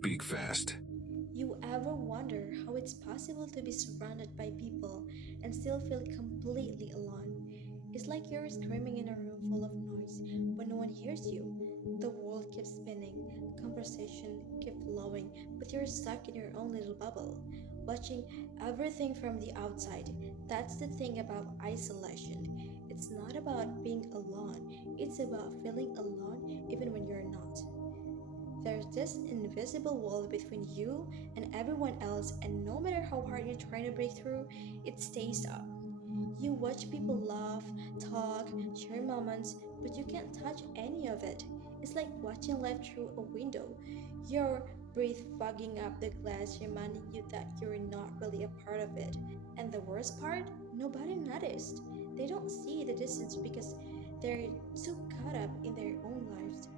Speak fast. You ever wonder how it's possible to be surrounded by people and still feel completely alone? It's like you're screaming in a room full of noise, but no one hears you. The world keeps spinning, conversation keep flowing, but you're stuck in your own little bubble, watching everything from the outside. That's the thing about isolation. It's not about being alone, it's about feeling alone even when you're not. There's this invisible wall between you and everyone else, and no matter how hard you try to break through, it stays up. You watch people laugh, talk, share moments, but you can't touch any of it. It's like watching life through a window. Your breath fogging up the glass, reminding you that you're not really a part of it. And the worst part, nobody noticed. They don't see the distance because they're too caught up in their own lives.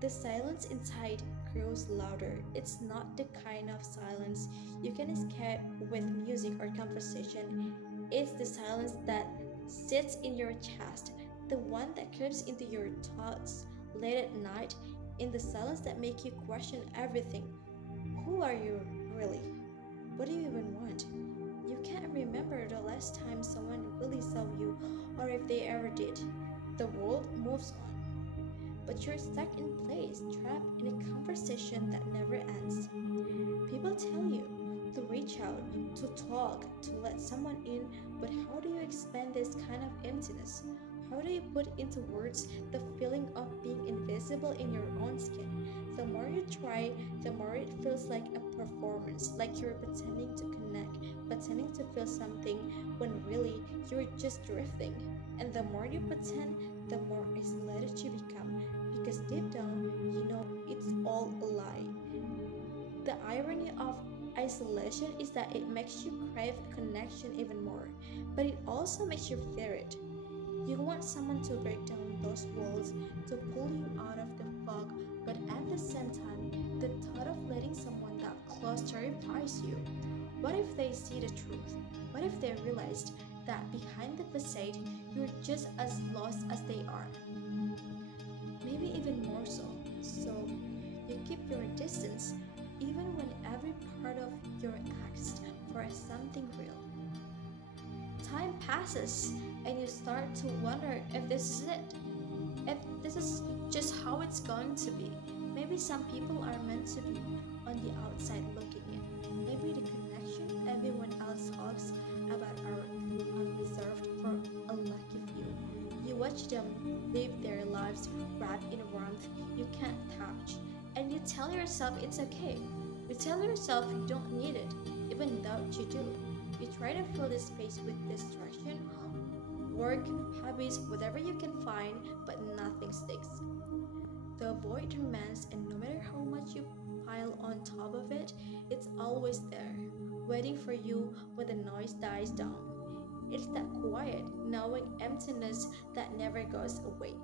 The silence inside grows louder. It's not the kind of silence you can escape with music or conversation. It's the silence that sits in your chest, the one that creeps into your thoughts late at night, in the silence that make you question everything. Who are you really? What do you even want? You can't remember the last time someone really saw you or if they ever did. The world moves on, but you're stuck in place, trapped in a conversation that never ends. People tell you to reach out, to talk, to let someone in, but how do you explain this kind of emptiness? How do you put into words the feeling of being invisible in your own skin? The more you try, the more it feels like a performance, like you're pretending to connect, pretending to feel something when really you're just drifting. And the more you pretend, the more isolated you become, because deep down, you know it's all a lie. The irony of isolation is that it makes you crave connection even more, but it also makes you fear it. You want someone to break down those walls, to pull you out of the fog, but at the same time, the thought of letting someone that close terrifies you. What if they see the truth? What if they realized that behind the facade, you're just as lost as they are? Maybe even more so. So you keep your distance even when every part of your asks for something real. Time passes and you start to wonder if this is it. If this is just how it's going to be. Maybe some people are meant to be on the outside looking in. Maybe the connection everyone else talks about are reserved for a lucky few. You watch them live their lives wrapped in warmth you can't touch, and you tell yourself it's okay. You tell yourself you don't need it, even though you do. You try to fill this space with distraction, work, hobbies, whatever you can find, but nothing sticks. The void remains, and no matter how much you pile on top of it, it's always there, waiting for you when the noise dies down. It's that quiet, knowing emptiness that never goes away,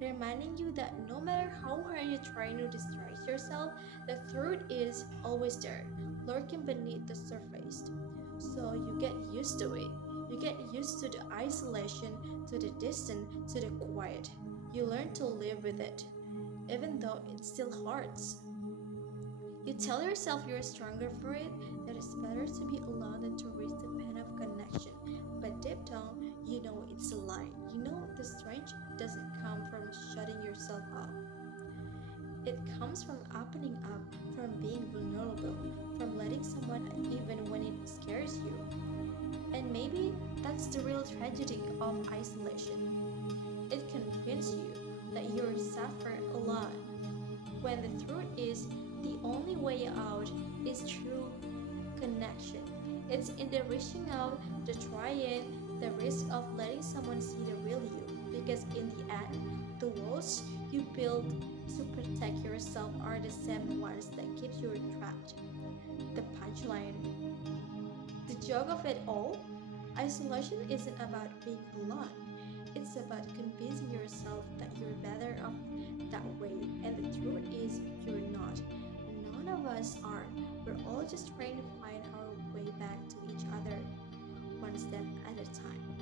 reminding you that no matter how hard you try to distract yourself, the truth is always there, lurking beneath the surface. So you get used to it. You get used to the isolation, to the distance, to the quiet. You learn to live with it, even though it still hurts. You tell yourself you're stronger for it, that it's better to be alone than to risk the pain of connection. But deep down, you know it's a lie. You know the strength doesn't come from shutting yourself up. It comes from opening up, from being vulnerable, from letting someone even when it scares you. And maybe that's the real tragedy of isolation. It convinces you that you're suffering alone, when the truth is the only way out is through connection. It's in the reaching out, the trying, the risk of letting someone see the real you. Because in the end, the walls you build to protect yourself are the same ones that keep you trapped. The punchline, the joke of it all, isolation isn't about being alone. It's about convincing yourself that you're better off that way, and the truth is, you're not. None of us are. We're all just trying to find our way back to each other, one step at a time.